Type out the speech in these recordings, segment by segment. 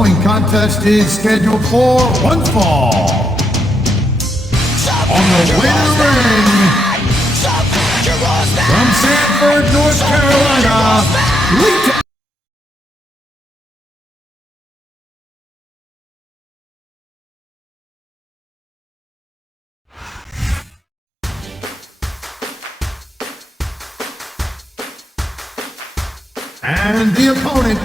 following contest is scheduled for one fall. On the way to the ring, from Sanford, North Carolina, Lita. And the opponent,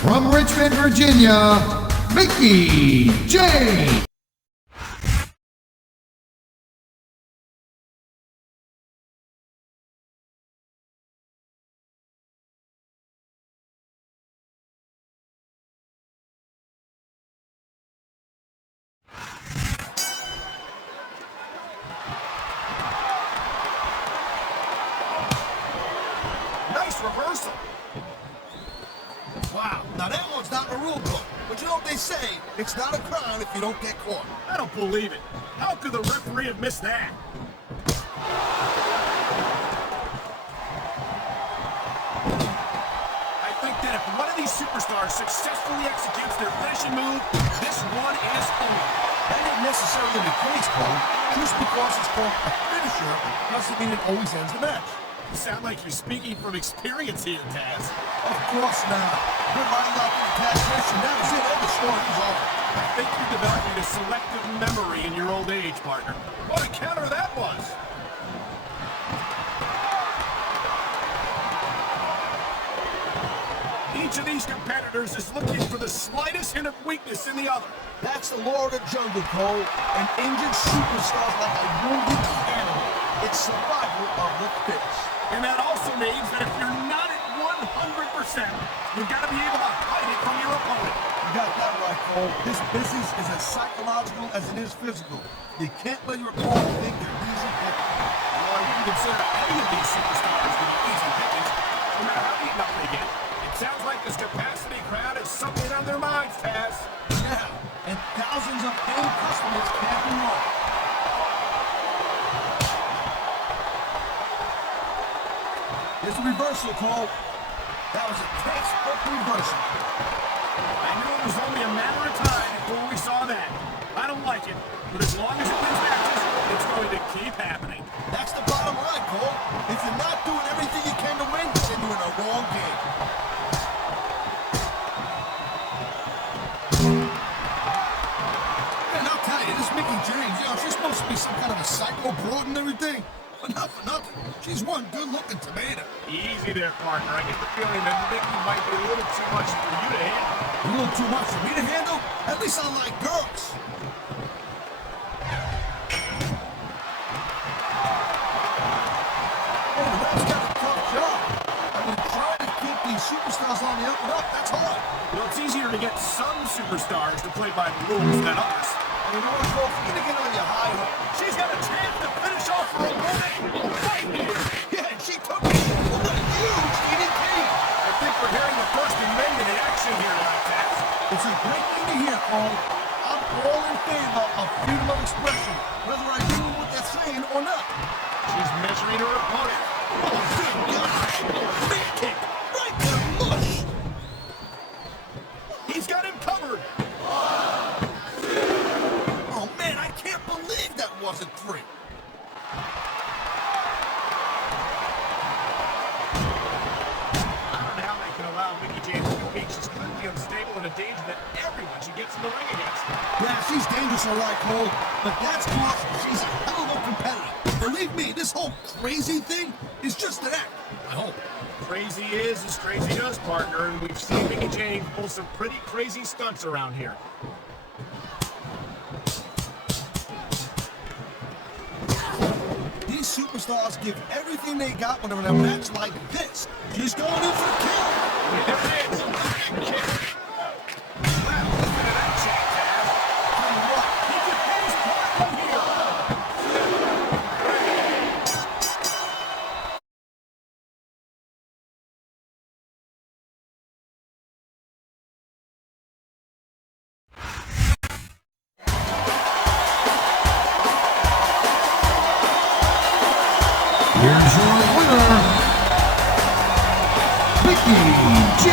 from Richmond, Virginia, Mickie J. Nice reversal. Wow, now that one's not in the rule book. But you know what they say, it's not a crime if you don't get caught. I don't believe it. How could the referee have missed that? I think that if one of these superstars successfully executes their finishing move, this one is over. That ain't necessarily the case, Cole. Just because it's called a finisher doesn't mean it always ends the match. You sound like you're speaking from experience here, Taz. Of course not. You're lining up with the Taz finisher. That was it. All the story's over. I think you're developing a selective memory in your old age, partner. What a counter that was! Each of these competitors is looking for the slightest hint of weakness in the other. That's the law of the jungle, Cole. An injured superstar's like a wounded animal. It's survival of the fittest. And that also means that if you're not at 100%, you've got to be able to hide it from your opponent. You got that right, Cole. This business is as psychological as it is physical. You can't let your opponent think they're easy pickings. Well, I wouldn't consider any of these superstars to be easy pickings, no matter how beaten up they get. It sounds like this capacity crowd has something on their minds, Taz. Yeah, and thousands of paying customers can't be wrong. It's a reversal, Cole. That was a textbook reversal. I knew it was only a matter of time before we saw that. I don't like it, but as long as it wins matches, it's going to keep happening. That's the bottom line, Cole. If you're not doing everything you can to win, then you're in a wrong game. And I'll tell you, this Mickie James, she's supposed to be some kind of a psycho broad and everything. But not for nothing. She's one good-looking tomato. Easy there, partner. I get the feeling that Mickie might be a little too much for you to handle. A little too much for me to handle? At least I like girls. Hey, the ref's got a tough job. I mean, trying to keep these superstars on the up and up, that's hard. Well, it's easier to get some superstars to play by the rules than others. And you know what, folks? You're going to get on your high horse. She's got a chance to finish off her opponent right here. Yeah, and she took it. What a huge DDT. I think we're hearing the first amendment in action here tonight, Taz. It's a great thing to hear, Cole. I'm all in favor of freedom of expression, whether I agree with what they're saying or not. She's measuring her opponent. Oh, good gosh! Big kick! Right to the mush! He's got him covered. Oh, man, I can't believe that wasn't 3. I don't know how they can allow Mickie James to compete. She's clearly unstable and a danger that everyone she gets in the ring against. Yeah, she's dangerous, all right, Cole, but that's because she's a hell of a competitor. Believe me, this whole crazy thing is just an act. I hope. Crazy is as crazy does, partner, and we've seen Mickie James pull some pretty crazy stunts around here. These superstars give everything they got when they're in a match like this. She's going in for the kill. There it is. Kick. Wow, listen to that chant, Taz. Tell you what, He could pay his part right here. Here's your winner, Mickie J.